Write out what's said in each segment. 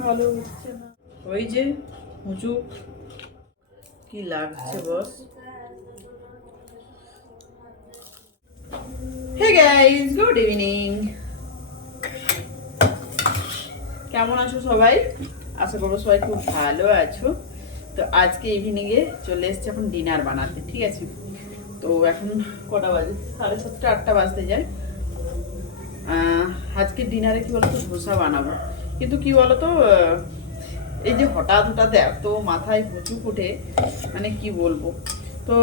ভালো হচ্ছে না। ওই যে, উঁচু। কি লাগছে, boss? Hey guys good evening কেমন আছো সবাই? আশা করব সবাই খুব ভালো আছো। তো আজকে ইভিনিংয়ে চলে এসছে এখন ডিনার বানাতে, ঠিক আছে? তো এখন কটা বাজে? সাড়ে সাতটা, আটটা বাজতে যায়। আজকে ডিনারে কি বলতো ধোসা বানাবো। কিন্তু কি বলতো এই যে হঠাৎ হঠাৎ এত মাথায় প্রচুর ফুটে মানে কি বলব। তো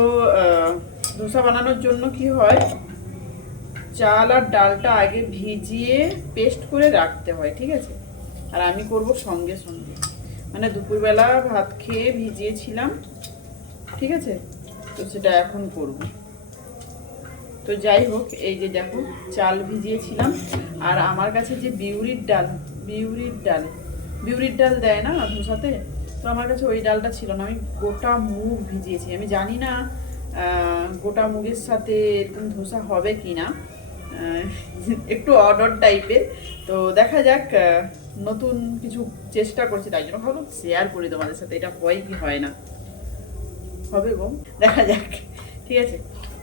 ধোসা বানানোর জন্য কি হয়, চাল আর ডালটা আগে ভিজিয়ে পেস্ট করে রাখতে হয়, ঠিক আছে? আর আমি করব সঙ্গে সঙ্গে। মানে দুপুরবেলা ভাত খেয়ে ভিজিয়েছিলাম, ঠিক আছে? তো সেটা এখন করব। তো যাই হোক, এই যে দেখো, চাল ভিজিয়েছিলাম। আর আমার কাছে যে বিউরির ডাল বিউরির ডাল বিউরির ডাল দেয় না ধোসাতে? তো আমার কাছে ওই ডালটা ছিল না। আমি গোটা মুগ ভিজিয়েছি। আমি জানি না গোটা মুগের সাথে এরকম ধোসা হবে কি না একটু অর্ডার টাইপের। তো দেখা যাক নতুন কিছু চেষ্টা করছি তাই জন্য। ভাবলাম শেয়ার করি তোমাদের সাথে। এটা হয় কি হয় না? হবে গো। দেখা যাক। ঠিক আছে?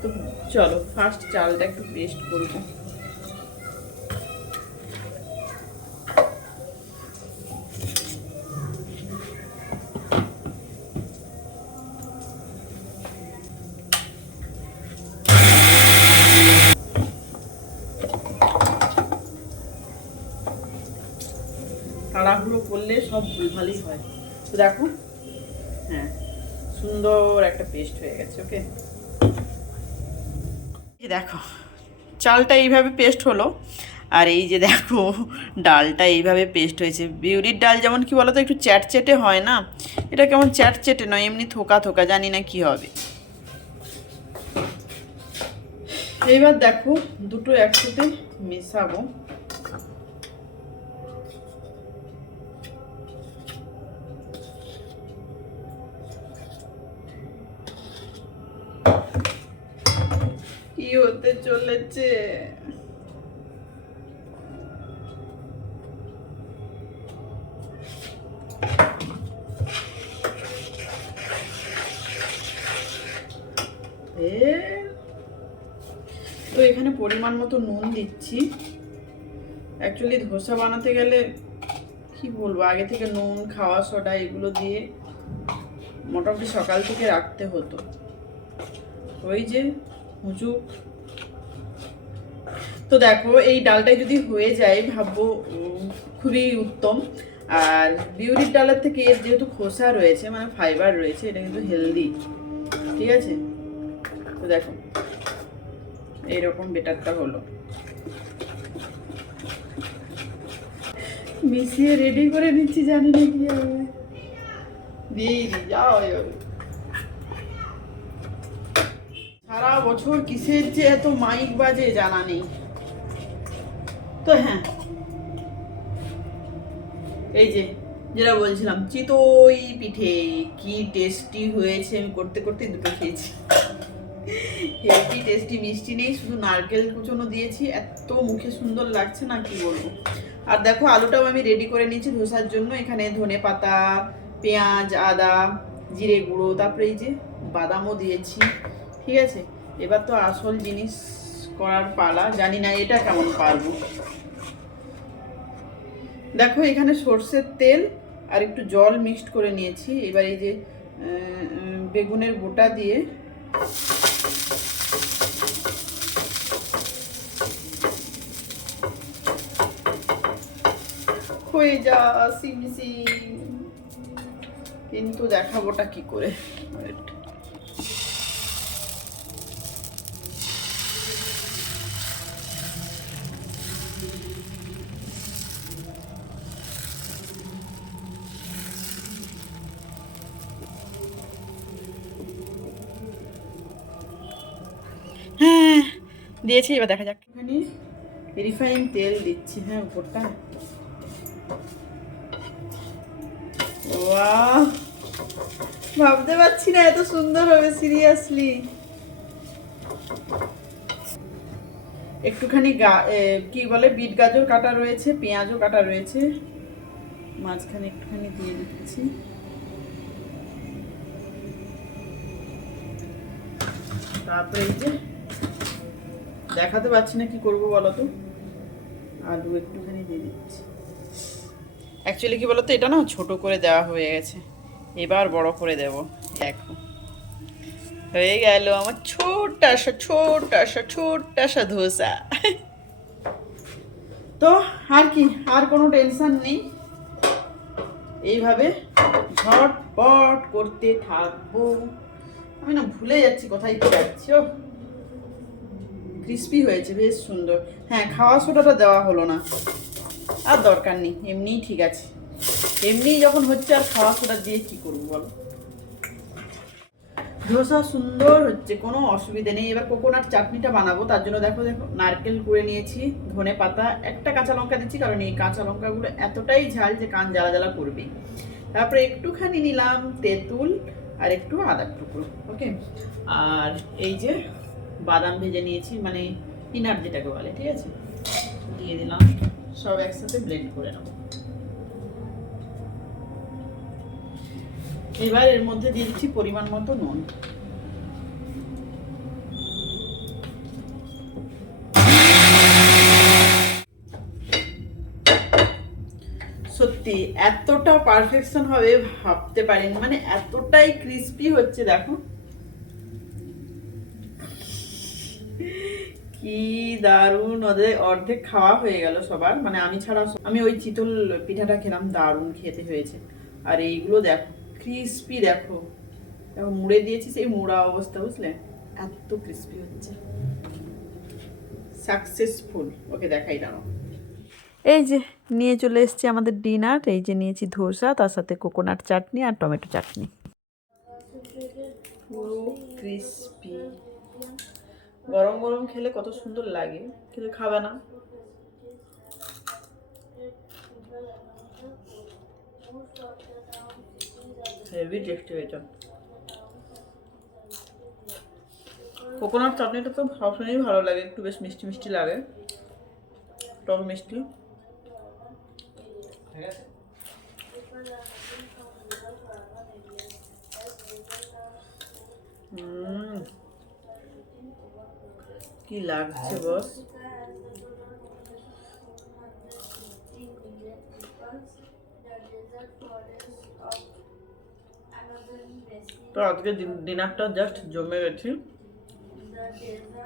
তো চলো ফার্স্ট চালটা একটু পেস্ট করব। তাড়াহুড়ো করলে সব ভুলভালই হয়। তো দেখো হ্যাঁ সুন্দর একটা পেস্ট হয়ে গেছে ওকে দেখো, চালটা এইভাবে পেস্ট হলো, আর এই যে দেখো, ডালটা এইভাবে পেস্ট হয়েছে। বিউরির ডাল যেমন কি বলতো, একটু চ্যাটচেটে হয় না? এটা কেমন চ্যাটচেটে নয়, এমনি থোকা থোকা, জানি না কি হবে। এইবার দেখো, দুটো একসাথে মেশাবো। হতে চলেছে? তো এখানে পরিমাণ মতো নুন দিচ্ছি। অ্যাকচুয়ালি ধোসা বানাতে গেলে কি বলব, আগে থেকে নুন, খাওয়া সোডা এগুলো দিয়ে মোটামুটি সকাল থেকে রাখতে হতো। ওই যে হুজুক তো দেখো, এই ডালটাই যদি হয়ে যায়, ভাববো খুবই উত্তম। আর বিউরির ডালের থেকে এর যেহেতু খোসা রয়েছে মানে ফাইবার রয়েছে, এটা কিন্তু হেলদি ঠিক আছে? তো দেখো, এইরকম বেটারটা হলো। মিশিয়ে রেডি করে নিচ্ছি, জানি না কি দিই যাও সারা বছর কিসের যে এত মাইক বাজে জানা নেই। তো হ্যাঁ এই যে, যেটা বলছিলাম, চিতই পিঠে, কি টেস্টি হয়েছে আমি করতে করতে দুটো খেয়েছি। হেভি টেস্টি মিষ্টি নেই, শুধু নারকেল কুচনো দিয়েছি, এত মুখে সুন্দর লাগছে না, কি বলব? আর দেখো, আলুটাও আমি রেডি করে নিয়েছি ধোসার জন্য, এখানে ধনে পাতা, পেঁয়াজ, আদা, জিরে গুঁড়ো, তারপরে এই যে বাদামও দিয়েছি। ঠিক আছে? এবার তো আসল জিনিস করার পালা। জানি না এটা কেমন পারব। দেখো, এখানে সর্ষের তেল আর একটু জল মিক্সড করে নিয়েছি। এবার এই যে বেগুনের গোটা দিয়ে হয়ে যা, সিম সিম। কিন্তু দেখাবোটা কি করে? দিয়েছি, এবার দেখা যাক। রিফাইন তেল দিচ্ছি হ্যাঁ উপরটা। ভাবতে পারছি না, এত সুন্দর হবে সিরিয়াসলি একটুখানি গা কি বলে, বিট গাজর কাটা রয়েছে, পেঁয়াজও কাটা রয়েছে। মাঝখানে একটুখানি দিয়ে দিচ্ছি। তারপরে এই যে দেখাতে পাচ্ছি না কি করব বলো তো? আলু একটুখানি দিয়ে দিচ্ছি। অ্যাকচুয়ালি কি বলতো এটা না ছোট করে দেওয়া হয়ে গেছে। এবার বড় করে দেব। দেখো। হয়ে গেল আমার ছোটাসা ছোটাসা ছোটাসা ধোসা। তো আর কি আর কোনো টেনশন নেই। এইভাবে ঝটপট করতে থাকব। আমি না ভুলে যাচ্ছি কোথায় কি যাচ্ছি ও ক্রিস্পি হয়েছে, বেশ সুন্দর। হ্যাঁ খাওয়া সোডাটা দেওয়া হলো না। আর দরকার নেই, এমনিই ঠিক আছে। এমনিই যখন হচ্ছে আর খাওয়া সোডা দিয়ে কি করব বলো? ধোসা সুন্দর হচ্ছে, কোনো অসুবিধে নেই। এবার কোকোনাট চাটনিটা বানাবো, তার জন্য দেখো দেখো, নারকেল কুড়ে নিয়েছি, ধনে পাতা, একটা কাঁচা লঙ্কা দিচ্ছি, কারণ এই কাঁচা লঙ্কাগুলো এতটাই ঝাল যে কান জ্বালা জ্বালা করবে তারপরে একটুখানি নিলাম তেঁতুল আর একটু আদার টুকরো ওকে আর এই যে বাদাম ভেজে নিয়েছি মানে পিনাট যেটাকে বলে, ঠিক আছে? দিয়ে দিলাম, সব একসাথে ব্লেন্ড করে নেব। এবার এর মধ্যে দিয়ে দিচ্ছি পরিমাণ মতো নুন। সত্যি, এতটা পারফেকশন হবে, ভাবতে পারিনি। মানে এতটাই ক্রিস্পি হচ্ছে, দেখো। কি দারুণ ওদের অর্ধেক খাওয়া হয়ে গেল সবার। মানে আমি ছাড়া আমি ওই চিতল পিঠাটা খেলাম দারুণ খেতে হয়েছে। আর এইগুলো দেখো ক্রিস্পি দেখো। দেখো মুড়ে দিয়েছি সেই মুড়া অবস্থা বুঝলে? এত ক্রিস্পি হচ্ছে। সাকসেসফুল ওকে দেখাই দাঁড়ো এই যে নিয়ে চলে এসেছি আমাদের ডিনার এই যে নিয়েছি ধোসা তার সাথে কোকোনাট চাটনি আর টমেটো চাটনি পুরো ক্রিস্পি গরম গরম খেলে কত সুন্দর লাগে, কিন্তু খাবে না। হেভি টেস্টি হয়েছে কোকোনাট চাটনিটা তো সবসময়ই ভালো লাগে, একটু বেশ মিষ্টি মিষ্টি লাগে। টক মিষ্টি। হুম কি লাগছে বস? তো আজকে ডিনারটা জাস্ট জমে গেছি।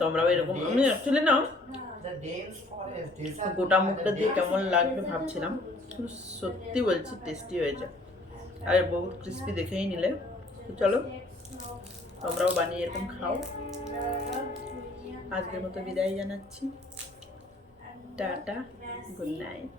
তোমরাও এরকম আমি অ্যাকচুয়ালি না গোটা মুখটা দিয়ে কেমন লাগবে ভাবছিলাম সত্যি বলছি টেস্টি হয়েছে আর বহুত ক্রিস্পি দেখেই নিলে। তো চলো তোমরাও বানিয়ে এরকম খাও। আজকের মতো বিদায় জানাচ্ছি টাটা গুড নাইট